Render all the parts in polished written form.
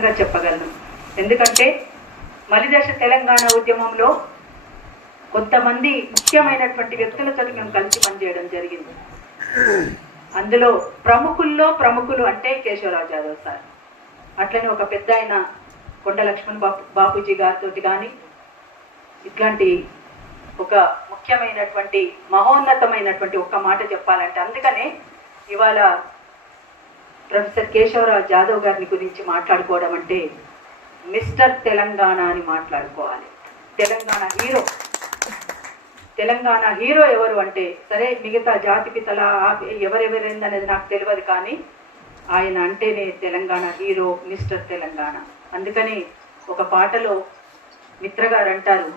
గర్వకారణంగా చెప్పగలను. ఎందుకంటే మలిదశ తెలంగాణ ఉద్యమంలో కొంతమంది ముఖ్యమైనటువంటి వ్యక్తులతో మేము కలిసి పనిచేయడం జరిగింది. అందులో ప్రముఖులు అంటే కేశవరావు జాదవ్ సార్, అట్లనే ఒక పెద్ద ఆయన కొండ లక్ష్మణ్ బాపూజీ గారితో కానీ ఇట్లాంటి ఒక ముఖ్యమైనటువంటి మహోన్నతమైనటువంటి ఒక్క మాట చెప్పాలంటే, అందుకనే ఇవాళ ప్రొఫెసర్ కేశవరావు జాదవ్ గారిని గురించి మాట్లాడుకోవడం అంటే మిస్టర్ తెలంగాణ అని మాట్లాడుకోవాలి. తెలంగాణ హీరో ఎవరు అంటే, సరే మిగతా జాతి పితల ఎవరెవరైందనేది నాకు తెలియదు, కానీ ఆయన అంటేనే తెలంగాణ హీరో, మిస్టర్ తెలంగాణ. అందుకని ఒక పాటలో మిత్ర గారు అంటారు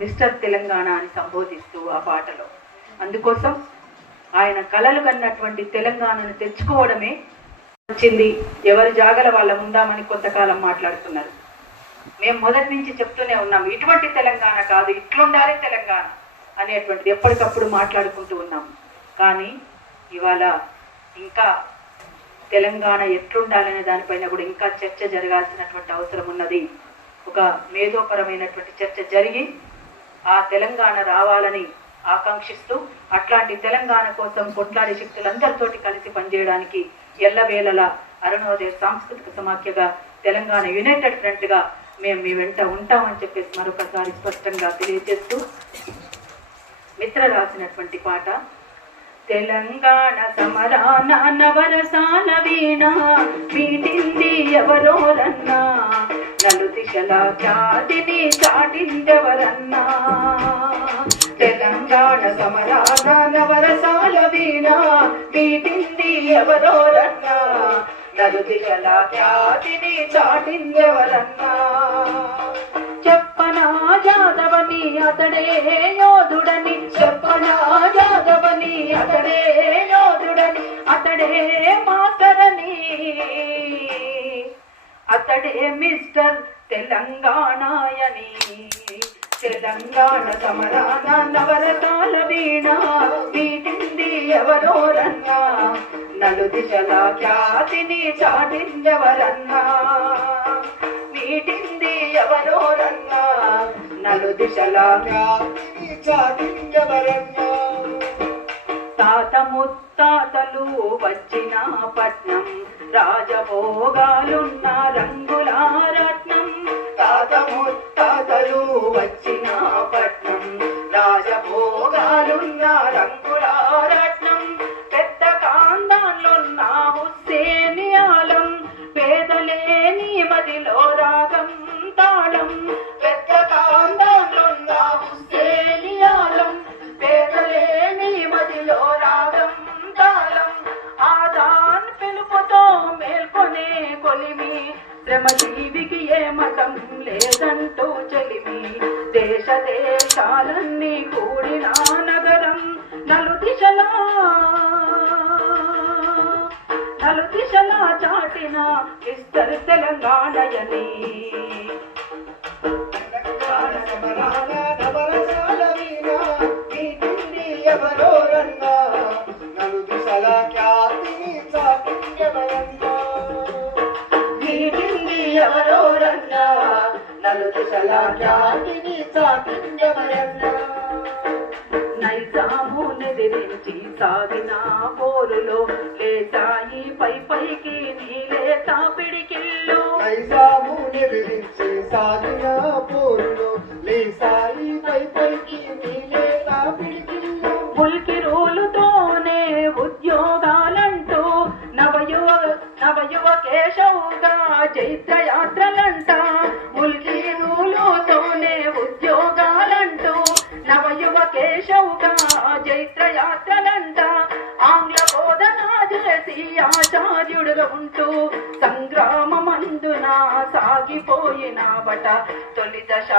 మిస్టర్ తెలంగాణ అని సంబోధిస్తూ ఆ పాటలో. అందుకోసం ఆయన కలలు కన్నటువంటి తెలంగాణను తెచ్చుకోవడమే వచ్చింది. ఎవరి జాగల వాళ్ళ ఉందామని కొంతకాలం మాట్లాడుతున్నారు. మేము మొదటి నుంచి చెప్తూనే ఉన్నాం, ఇటువంటి తెలంగాణ కాదు, ఇట్లుండాలి తెలంగాణ అనేటువంటిది ఎప్పటికప్పుడు మాట్లాడుకుంటూ ఉన్నాం. కానీ ఇవాళ ఇంకా తెలంగాణ ఎట్లుండాలనే దానిపైన కూడా ఇంకా చర్చ జరగాల్సినటువంటి అవసరం ఉన్నది. ఒక మేధోపరమైనటువంటి చర్చ జరిగి ఆ తెలంగాణ రావాలని ఆకాంక్షిస్తూ అట్లాంటి తెలంగాణ కోసం కొట్లాడే శక్తులందరితోటి కలిసి పనిచేయడానికి ఎల్లవేళలా అరుణోదయ సాంస్కృతిక సమాఖ్యగా తెలంగాణ యునైటెడ్ ఫ్రంట్గా మేము మీ వెంట ఉంటామని చెప్పేసి మరొకసారి స్పష్టంగా తెలియజేస్తూ మిత్ర రాసినటువంటి పాట, తెలంగాణ సమరాన నవరసాల వీణ మీటింది ఎవరోరన్నా, నలు దిశల ఖ్యాతిని చాటిందెవరన్నా. తెలంగాణ సమరాన నవరసాల వీణ మీటింది ఎవరోరన్నా, నలు దిశల ఖ్యాతిని చాటిందెవరన్నా. చెప్పనా జాదవని అతడే యోధుడని, చెప్పనా జాదవని అతడే యోధుడని, అతడే మాస్టరని, అతడే మిస్టర్ తెలంగాణయని. తెలంగాణ సమరాన నవరసాల వీణ మీటింది ఎవరోరన్నా, నలు దిశల ఖ్యాతిని చాటిందెవరన్నా. మీటింది ఎవరోరన్నా, నలు దిశల ఖ్యాతిని చాటిందెవరన్నా. తాత ముత్తాతలు వచ్చిన పట్నం, రాజభోగాలున్న రంగుల రత్నం. తాత ముత్తాతలు వచ్చిన పట్నం, రాజభోగాలున్న రంగుల రత్నం. పెద్ద కాందాన్లున్న హుస్సేని ఆలం, పేదలేని మదిలో రాగం తాళం. పెద్ద కాందాన్లున్న హుస్సేని ఆలం, పేదలేని మదిలో రాగం తాళం. ఆదాన్ పిలుపుతో మేల్కొనే కొలిమి, శ్రమజీవికి ఏ మతం లేదంటూ చెలిమి. దేశ దేశాలన్నీ కూడిన నగరం, నలు దిశలా చాటిన మిస్టర్ తెలంగాణయని. తెలంగాణ సమరాన నవరసాల వీణ మీటింది ఎవరోరన్నా, నలు దిశల ఖ్యాతిని చాటిందెవరన్నా. మీటింది ఎవరోరన్నా, నలు దిశల ఖ్యాతిని చాటిందెవరన్నా. నైజాము నెదిరించి సాగిన పోరులో లేచాయి పైకి నీలేత పిడికిళ్ళు. నైజాము నెదిరించి సాగిన పోరులో లేచాయి పైకి నీలేత పిడికిళ్ళు. ముల్కి రూలుతోనే ఉద్యోగాలంటూ నవయువ కేశవుగా చైత్రయాత్రలంట. ముల్కి రూలుతోనే ఉద్యోగాలంటూ నవయువ కేశవుగా చైత్రయాత్రలంట. ఆంగ్ల బోధన చేసి ఆచార్యుడుగా ఉంటూ సంగ్రామమందున సాగిపోయిన బట. తొలి దశ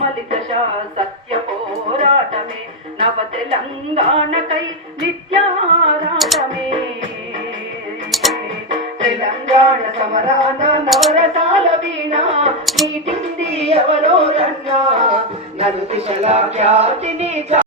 మలి దశ సత్య పోరాటమే, నవ తెలంగాణకై నిత్యారాటమే. తెలంగాణ సమరాన నవరసాల వీణ మీటింది ఎవరోరన్నా, నలు దిశల ఖ్యాతిని